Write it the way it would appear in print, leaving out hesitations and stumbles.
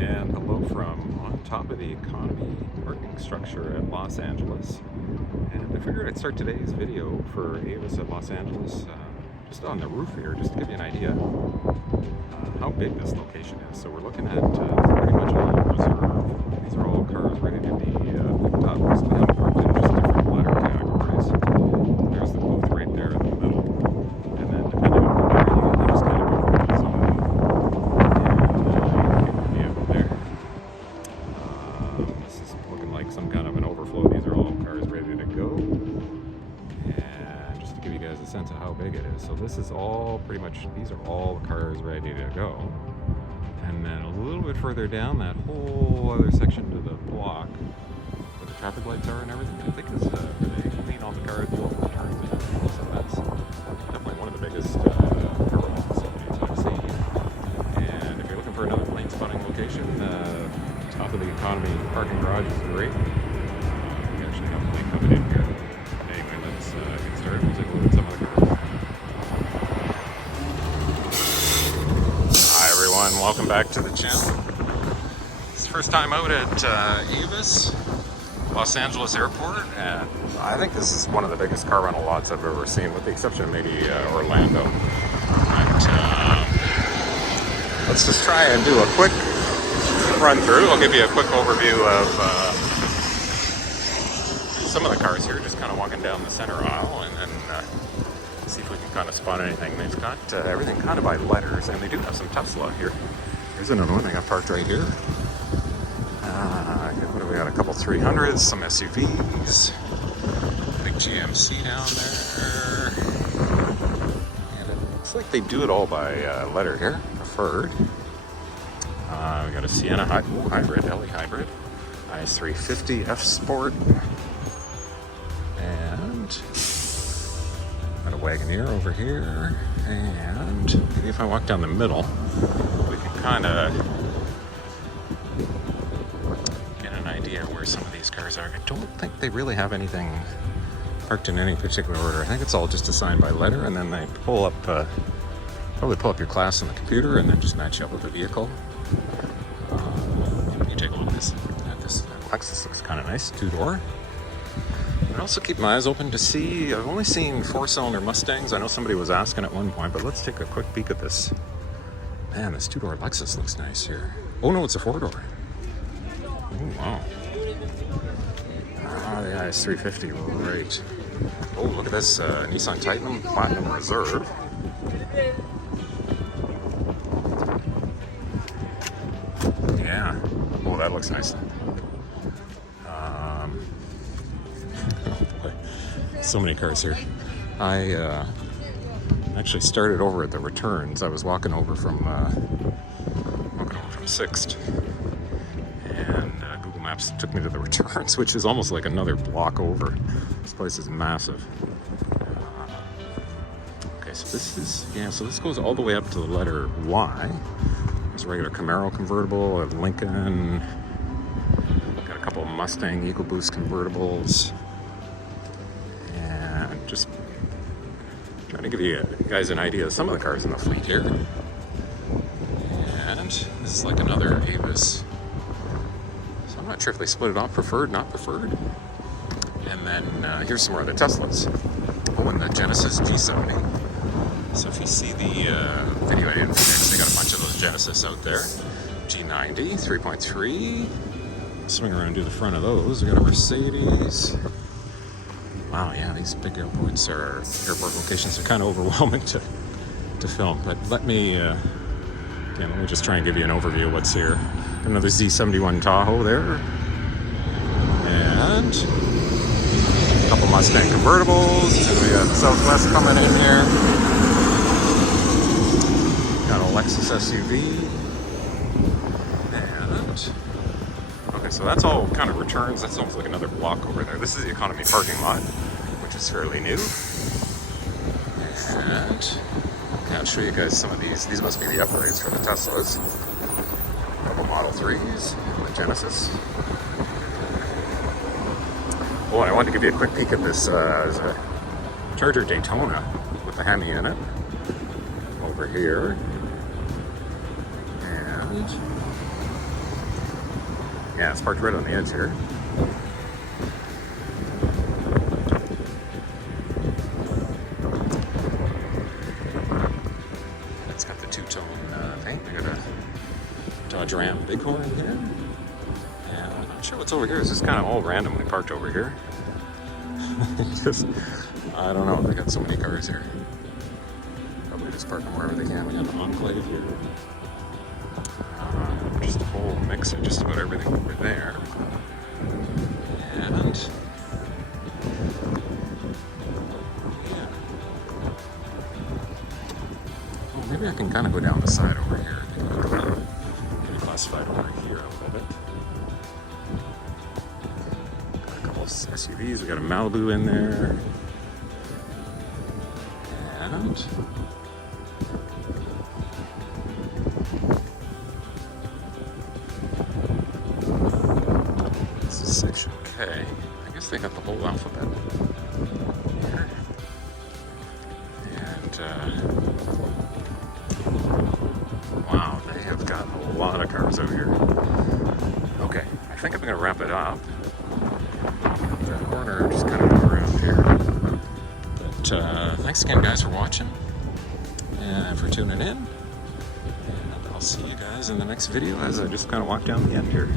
And hello from on top of the economy parking structure at Los Angeles. And I figured I'd start today's video for Avis at Los Angeles just on the roof here, just to give you an idea how big this location is. So we're looking at pretty much all reserve. These are all cars ready to be picked up. So they have parked in just different letter categories. There's the booth right there in the middle. And then depending on what area you just kind of go over to some of them. This is looking like some kind of an overflow. These are all cars ready to go. And just to give you guys a sense of how big it is. So this is all pretty much, these are all the cars ready to go. And then a little bit further down, that whole other section to the block where the traffic lights are and everything, I think is where they clean all the cars, do all the returns and everything. So that's definitely one of the biggest car rental facilities I've seen. And if you're looking for another plane spotting location, top of the economy parking garage is great. We actually have a plane coming in here. Anyway, let's get started. We'll take a look at some of the cars. Hi everyone, welcome back to the channel. It's the first time out at Avis, Los Angeles Airport, and I think this is one of the biggest car rental lots I've ever seen, with the exception of maybe Orlando. But let's just try and do a quick run through. I'll give you a quick overview of some of the cars here, just kind of walking down the center aisle, and then see if we can kind of spot anything. They've got everything kind of by letters, and they do have some Tesla here. Here's another one they got parked right here. What do we got? A couple 300s, some SUVs, big GMC down there, and it looks like they do it all by letter here. Preferred. We got a Sienna hybrid, LA hybrid, Avis 350 F Sport, and got a Wagoneer over here. And maybe if I walk down the middle, we can kind of get an idea where some of these cars are. I don't think they really have anything parked in any particular order. I think it's all just assigned by letter, and then they pull up, probably pull up your class on the computer and then just match you up with the vehicle. You take a look at this. This Lexus looks kind of nice, two-door. I also keep my eyes open to see, I've only seen four-cylinder Mustangs. I know somebody was asking at one point, but let's take a quick peek at this. Man, this two-door Lexus looks nice here. Oh no, it's a four-door. Oh, wow. Ah, the Avis 350, right. Oh, look at this Nissan Titan Platinum Reserve. Yeah. Oh, that looks nice. So many cars here. I actually started over at the returns. I was walking over from 6th, and Google Maps took me to the returns, which is almost like another block over. This place is massive. Okay, so this is, yeah, so this goes all the way up to the letter Y. There's a regular Camaro convertible, a Lincoln, got a couple of Mustang EcoBoost convertibles. Just trying to give you guys an idea of some of the cars in the fleet here. And this is like another Avis. So I'm not sure if they split it off, preferred, not preferred. And then here's some more of the Teslas. Oh, and the Genesis G70. So if you see the video I did for next, they got a bunch of those Genesis out there. G90, 3.3. Swing around and do the front of those. We got a Mercedes. Wow, yeah, these big airports or airport locations are kind of overwhelming to film. But let me just try and give you an overview of what's here. Another Z71 Tahoe there, and a couple Mustang convertibles. And we got Southwest coming in here. Got a Lexus SUV, and okay, so that's all kind of returns. That's almost like another block over there. This is the economy parking lot, which is fairly new. And okay, I'll show you guys some of these. These must be the upgrades for the Teslas. A couple Model 3s, and the Genesis. Oh, and I wanted to give you a quick peek at this there's a Charger Daytona with the Hemi in it over here. And Yeah, it's parked right on the edge here. It's got the two-tone thing. I got a Dodge Ram Bighorn here. And I'm not sure what's over here. It's just kind of all randomly parked over here. Just, I don't know. They got so many cars here. Probably just park them wherever they can. We got an enclave here. Just a whole mix of just about everything over there. And yeah. Oh, maybe I can kind of go down the side over here. Get it classified over here a little bit. Got a couple of SUVs. We got a Malibu in there. And this is section K. I guess they got the whole alphabet here. And wow, they have got a lot of cars out here. Okay, I think I'm gonna wrap it up. The corner, just kind of go around here. But thanks again, guys, for watching and for tuning in. And I'll see you guys in the next video as I just kind of walk down the end here.